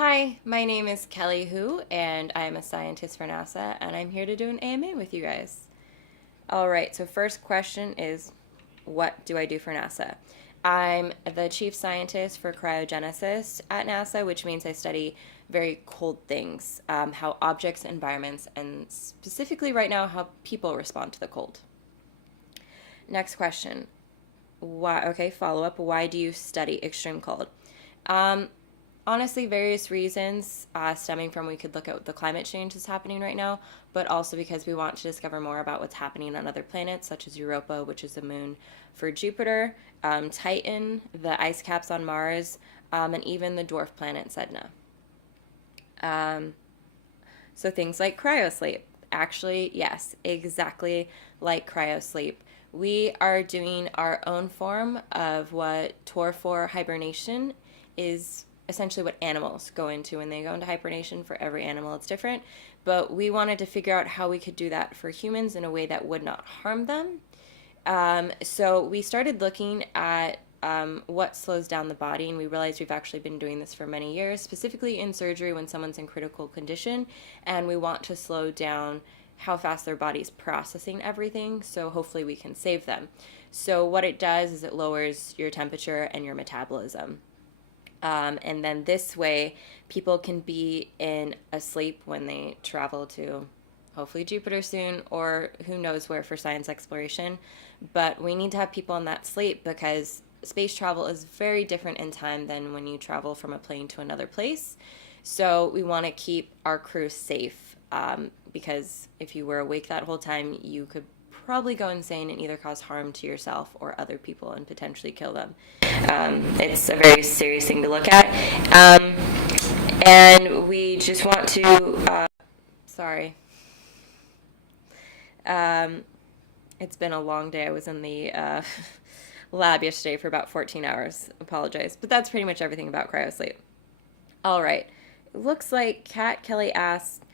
Hi, my name is Kelli Hu, and I'm a scientist for NASA, and I'm here to do an AMA with you guys. All right, so first question is, what do I do for NASA? I'm the chief scientist for cryogenics at NASA, which means I study very cold things, how objects, environments, and specifically right now, how people respond to the cold. Next question. Why? Okay, follow up. Why do you study extreme cold? Um, Honestly, various reasons stemming from we could look at the climate change that's happening right now, but also because we want to discover more about what's happening on other planets, such as Europa, which is the moon for Jupiter, Titan, the ice caps on Mars, and even the dwarf planet Sedna. Um, so things like cryosleep. Actually, yes, exactly like cryosleep. We are doing our own form of what Tor4 hibernation is, essentially what animals go into when they go into hibernation. For every animal, it's different. But we wanted to figure out how we could do that for humans in a way that would not harm them. So we started looking at what slows down the body, and we realized we've actually been doing this for many years, specifically in surgery when someone's in critical condition, and we want to slow down how fast their body's processing everything, so hopefully we can save them. So what it does is it lowers your temperature and your metabolism. And then this way, people can be in a sleep when they travel to hopefully Jupiter soon, or who knows where for science exploration. But we need to have people in that sleep because space travel is very different in time than when you travel from a plane to another place. So we want to keep our crew safe because if you were awake that whole time, you could probably go insane and either cause harm to yourself or other people and potentially kill them. It's a very serious thing to look at. And we just want to, sorry. It's been a long day. I was in the lab yesterday for about 14 hours. Apologize. But that's pretty much everything about cryosleep. All right. It looks like Kat Kelly asked,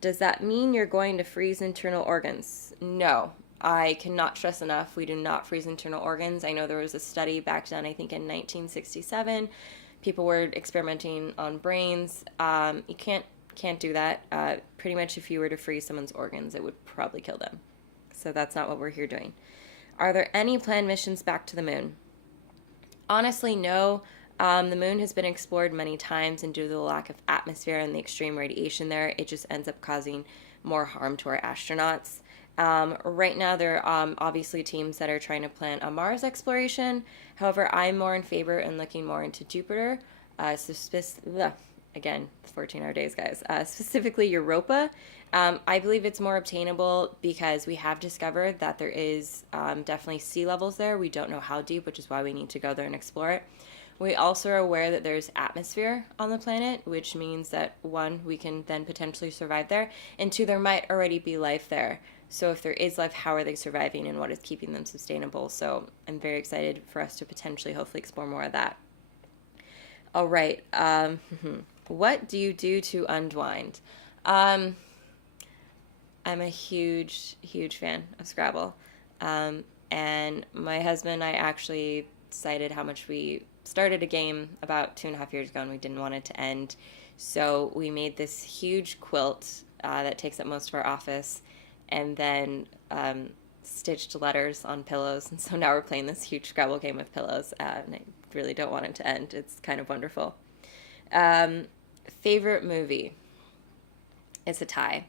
does that mean you're going to freeze internal organs? No. I cannot stress enough, we do not freeze internal organs. I know there was a study back done, I think in 1967. People were experimenting on brains. You can't do that. Pretty much if you were to freeze someone's organs, it would probably kill them. So that's not what we're here doing. Are there any planned missions back to the moon? Honestly, no. The moon has been explored many times, and due to the lack of atmosphere and the extreme radiation there, it just ends up causing more harm to our astronauts. Right now, there are obviously teams that are trying to plan a Mars exploration. However, I'm more in favor in looking more into Jupiter. Again, 14-hour days, guys. Specifically, Europa. I believe it's more obtainable because we have discovered that there is definitely sea levels there. We don't know how deep, which is why we need to go there and explore it. We also are aware that there's atmosphere on the planet, which means that, one, we can then potentially survive there, and two, there might already be life there. So if there is life, how are they surviving and what is keeping them sustainable? So I'm very excited for us to potentially, hopefully, explore more of that. All right. What do you do to unwind? I'm a huge, huge fan of Scrabble. And my husband and I actually cited how much we started a game about 2.5 years ago and we didn't want it to end. So we made this huge quilt that takes up most of our office and then stitched letters on pillows. And so now we're playing this huge Scrabble game with pillows. And I really don't want it to end. It's kind of wonderful. Favorite movie? It's a tie.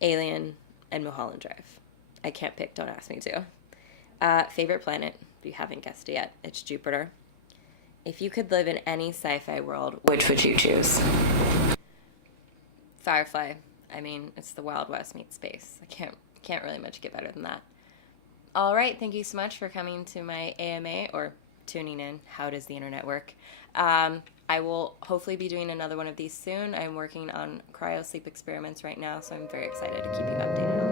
Alien and Mulholland Drive. I can't pick, don't ask me to. Favorite planet? If you haven't guessed it yet, it's Jupiter. If you could live in any sci-fi world, which would you choose? Firefly. I mean, it's the Wild West meets space. I can't really much get better than that. All right, thank you so much for coming to my AMA or tuning in. How does the internet work? I will hopefully be doing another one of these soon. I'm working on cryosleep experiments right now, so I'm very excited to keep you updated on